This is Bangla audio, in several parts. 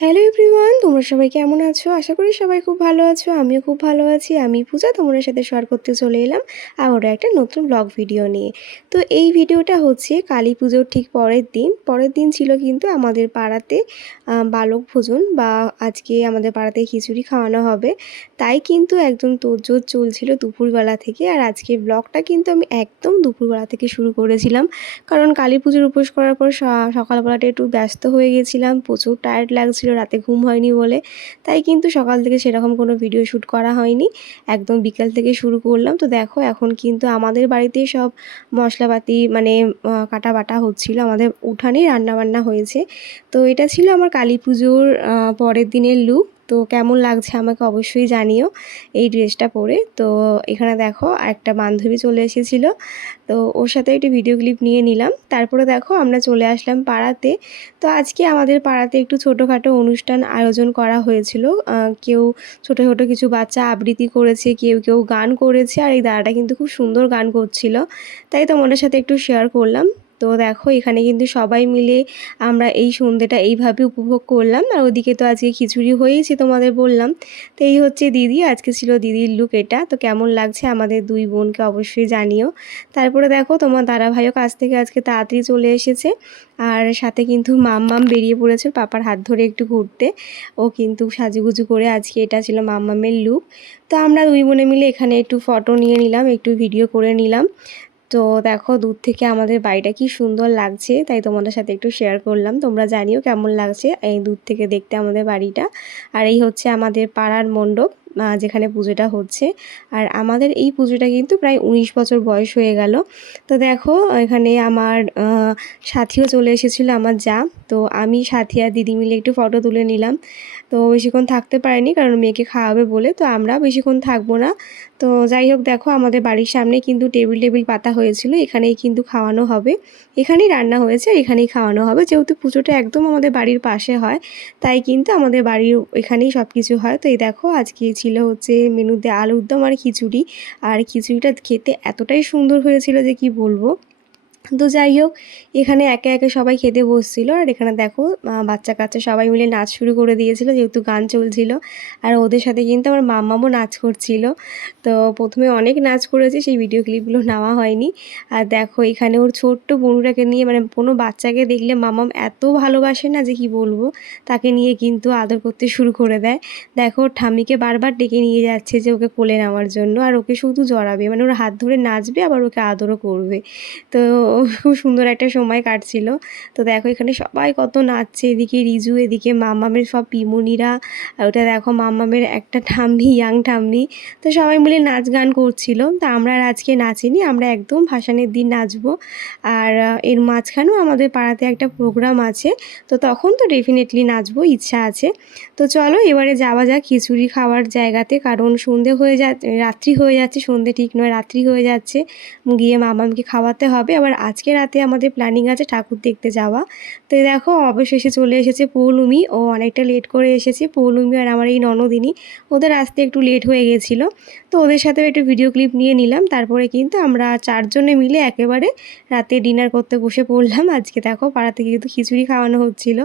হ্যালো এভরিওয়ান, তোমরা সবাই কেমন আছো? আশা করি সবাই খুব ভালো আছো। আমিও খুব ভালো আছি। আমি পূজা তোমাদের সাথে শেয়ার করতে চলে এলাম আবারও একটা নতুন ব্লগ ভিডিও নিয়ে। তো এই ভিডিওটা হচ্ছে কালী পুজোর ঠিক পরের দিন ছিল কিন্তু আমাদের পাড়াতে বালক ভোজন বা আজকে আমাদের পাড়াতে খিচুড়ি খাওয়ানো হবে। তাই কিন্তু একদম তোড়জোড় চলছিল দুপুরবেলা থেকে। আর আজকে ব্লগটা কিন্তু আমি একদম দুপুরবেলা থেকে শুরু করেছিলাম, কারণ কালী পুজোর উপোস করার পর সকালবেলাটা একটু ব্যস্ত হয়ে গেছিলাম, প্রচুর টায়ার্ড লাগছিল, রাতে ঘুম হয়নি বলে। তাই কিন্তু সকাল থেকে সেরকম কোনো ভিডিও শ্যুট করা হয়নি, একদম বিকাল থেকে শুরু করলাম। তো দেখো এখন কিন্তু আমাদের বাড়িতে সব মশলাপাতি মানে কাটা বাটা হচ্ছিলো, আমাদের উঠানেই রান্নাবান্না হয়েছে। তো এটা ছিল আমার কালী পুজোর পরের দিনের লুক। তো কেমন লাগছে আমাকে অবশ্যই জানিও এই ড্রেসটা পরে। তো এখানে দেখো একটা বান্ধবী চলে এসেছিলো, তো ওর সাথে একটু ভিডিও ক্লিপ নিয়ে নিলাম। তারপরে দেখো আমরা চলে আসলাম পাড়াতে। তো আজকে আমাদের পাড়াতে একটু ছোটোখাটো অনুষ্ঠান আয়োজন করা হয়েছিল। কেউ ছোটো ছোটো কিছু বাচ্চা আবৃত্তি করেছে, কেউ কেউ গান করেছে। আর এই দাদাটা কিন্তু খুব সুন্দর গান করছিল, তাই তোমাদের সাথে একটু শেয়ার করলাম। তো দেখো এখানে কিন্তু সবাই মিলে আমরা এই সন্ধ্যেটা এইভাবে উপভোগ করলাম। আর ওদিকে তো আজকে খিচুড়ি হয়েছে তোমাদের বললাম। তো এই হচ্ছে দিদি, আজকে ছিল দিদির লুক এটা। তো কেমন লাগছে আমাদের দুই বোনকে অবশ্যই জানিও। তারপরে দেখো তোমার দাদাভাইও কাছ থেকে আজকে তাড়াতাড়ি চলে এসেছে, আর সাথে কিন্তু মাম্মাম বেরিয়ে পড়েছে পাপার হাত ধরে একটু ঘুরতে। ও কিন্তু সাজুগুজু করে আজকে এটা ছিল মাম্মামের লুক। তো আমরা দুই বোনে মিলে এখানে একটু ফটো নিয়ে নিলাম, একটু ভিডিও করে নিলাম। তো দেখো দূর থেকে আমাদের বাড়িটা কি সুন্দর লাগছে, তাই তোমাদের সাথে একটু শেয়ার করলাম। তোমরা জানিও কেমন লাগছে এই দূর থেকে দেখতে আমাদের বাড়িটা। আর এই হচ্ছে আমাদের পাড়ার মণ্ডপ, যেখানে পুজোটা হচ্ছে। আর আমাদের এই পুজোটা কিন্তু প্রায় 19 বছর বয়স হয়ে গেল। তো দেখো এখানে আমার সাথীও চলে এসেছিলো, আমার যা। তো আমি সাথী আর দিদি মিলে একটু ফটো তুলে নিলাম। তো বেশিক্ষণ থাকতে পারিনি, কারণ মেয়েকে খাওয়াবে বলে। তো আমরা বেশিক্ষণ থাকবো না। তো যাই হোক, দেখো আমাদের বাড়ির সামনে কিন্তু টেবিল পাতা হয়েছিল, এখানেই কিন্তু খাওয়ানো হবে, এখানেই রান্না হয়েছে, এখানেই খাওয়ানো হবে। যেহেতু পুজোটা একদম আমাদের বাড়ির পাশে হয়, তাই কিন্তু আমাদের বাড়ির এখানেই সব কিছু হয়। তো এই দেখো আজকে ছিল হচ্ছে মেনুতে আলুর দম আর খিচুড়ি। আর খিচুড়িটা খেতে এতটাই সুন্দর হয়েছিল যে কি বলবো। তো যাই হোক, এখানে একে একে সবাই খেতে বসছিল। আর এখানে দেখো বাচ্চা কাচ্চা সবাই মিলে নাচ শুরু করে দিয়েছিল, যেহেতু গান চলছিল। আর ওদের সাথে কিন্তু আমার মাম্মামও নাচ করছিল। তো প্রথমে অনেক নাচ করেছে, সেই ভিডিও ক্লিপগুলো নেওয়া হয়নি। আর দেখো এখানে ওর ছোট্ট বোনুটাকে নিয়ে, মানে কোনো বাচ্চাকে দেখলে মাম্মাম এত ভালোবাসে না যে কি বলবো, তাকে নিয়ে কিন্তু আদর করতে শুরু করে দেয়। দেখো ওর ঠাম্মিকে বারবার ডেকে নিয়ে যাচ্ছে যে ওকে কোলে নেওয়ার জন্য, আর ওকে শুধু জড়াবে, মানে ওর হাত ধরে নাচবে, আবার ওকে আদরও করবে। তো খুব সুন্দর একটা সময় কাটছিল। তো দেখো এখানে সবাই কত নাচছে, এদিকে রিজু, এদিকে মাম্মামের সব পিমুনিরা। আর ওটা দেখো মাম্মামের একটা ঠাম্মি, ইয়াং ঠাম্মি। তো সবাই মিলে নাচ গান করছিল। তা আমরা আর আজকে নাচিনি, আমরা একদম ভাসানের দিন নাচবো। আর এর মাঝখানেও আমাদের পাড়াতে একটা প্রোগ্রাম আছে, তো তখন তো ডেফিনেটলি নাচবো, ইচ্ছা আছে। তো চলো এবারে যাওয়া যাক খিচুড়ি খাওয়ার জায়গাতে, কারণ সন্ধে হয়ে রাত্রি হয়ে যাচ্ছে, সন্ধে ঠিক নয়, রাত্রি হয়ে যাচ্ছে। গিয়ে মামামকে খাওয়াতে হবে। আবার আজকে রাতে আমাদের প্ল্যানিং আছে ঠাকুর দেখতে যাওয়া। তো এই দেখো অবশেষে চলে এসেছে পৌলুমি, ও অনেকটা লেট করে এসেছে। পৌলুমি আর আমার এই ননদিনী, ওদের আসতে একটু লেট হয়ে গেছিলো। তো ওদের সাথেও একটু ভিডিও ক্লিপ নিয়ে নিলাম। তারপরে কিন্তু আমরা চারজনে মিলে একেবারে রাতে ডিনার করতে বসে পড়লাম। আজকে দেখো পাড়াতে কিন্তু খিচুড়ি খাওয়ানো হচ্ছিল।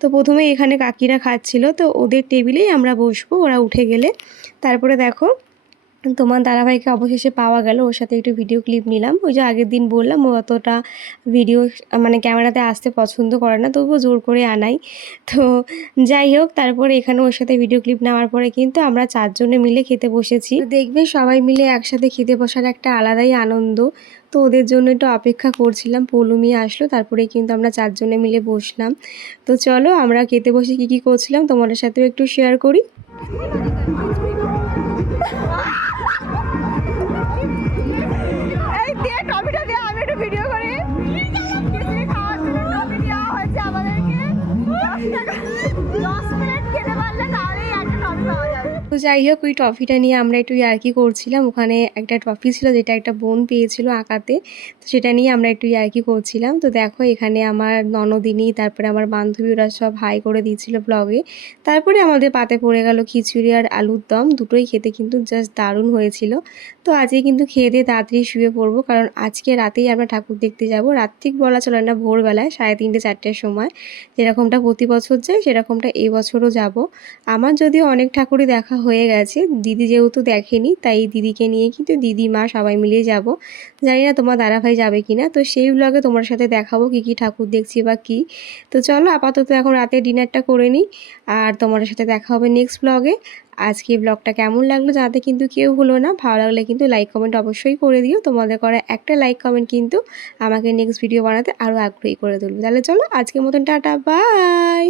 তো প্রথমে এখানে কাকিরা খাচ্ছিল, তো ওদের টেবিলেই আমরা বসবো ওরা উঠে গেলে। তারপরে দেখো তোমার দাদাভাইকে অবশেষে পাওয়া গেল, ওর সাথে একটু ভিডিও ক্লিপ নিলাম। ওই যে আগের দিন বললাম ও অতটা ভিডিও মানে ক্যামেরাতে আসতে পছন্দ করে না, তবুও জোর করে আনাই। তো যাই হোক, তারপরে এখানে ওর সাথে ভিডিও ক্লিপ নেওয়ার পরে কিন্তু আমরা চারজনে মিলে খেতে বসেছি। দেখবে সবাই মিলে একসাথে খেতে বসার একটা আলাদাই আনন্দ। তো ওদের জন্য একটু অপেক্ষা করছিলাম, পৌলুমি আসলো, তারপরে কিন্তু আমরা চারজনে মিলে বসলাম। তো চলো আমরা খেতে বসে কী করছিলাম তোমাদের সাথেও একটু শেয়ার করি। টপিটা দিয়ে আমি একটু ভিডিও করি। খিচুড়ি খাওয়ার জন্য টপি দেওয়া হয়েছে আমাদেরকে। 10 মিনিট খেতে পারলে তাহলেই একটা টপি পাওয়া যাবে। তো যাই হোক ওই ট্রফিটা নিয়ে আমরা একটু ইয়ার্কি করছিলাম। ওখানে একটা ট্রফি ছিল যেটা একটা বোন পেয়েছিল আঁকাতে। তো সেটা নিয়ে আমরা একটু ইয়ার্কি করছিলাম। তো দেখো এখানে আমার ননদিনী, তারপরে আমার বান্ধবী ওরা সব হাই করে দিচ্ছিল ব্লগে। তারপরে আমাদের পাতে পড়ে গেল খিচুড়ি আর আলুর দম। দুটোই খেতে কিন্তু জাস্ট দারুণ হয়েছিল। তো আজকে কিন্তু খেয়ে দিয়ে তাড়াতাড়ি শুয়ে পড়বো, কারণ আজকে রাতেই আমরা ঠাকুর দেখতে যাব। রাত ঠিক বলা চলে না, ভোরবেলায় 3:30 4টের সময়। যেরকমটা প্রতি বছর যাই সেরকমটা এই বছরও যাব। আমার যদিও অনেক ঠাকুরই দেখা হয়ে গেছে, দিদি যেহেতু দেখেনি তাই দিদিকে নিয়ে কিন্তু দিদি মা সবাই মিলিয়ে যাব। জানি না তোমার দাদাভাই যাবে কি না, তো সেই ব্লগে তোমার সাথে দেখাবো কী কী ঠাকুর দেখছি বা কী। তো চলো আপাতত এখন রাতে ডিনারটা করে নিই, আর তোমার সাথে দেখা হবে নেক্সট ব্লগে। আজকে ব্লগটা কেমন লাগলো জানাতে কিন্তু কেউ ভুলো না। ভালো লাগলে কিন্তু লাইক কমেন্ট অবশ্যই করে দিও। তোমাদের করা একটা লাইক কমেন্ট কিন্তু আমাকে নেক্সট ভিডিও বানাতে আরও আগ্রহী করে তুলবে। তাহলে চলো আজকের মতন টাটা, বাই।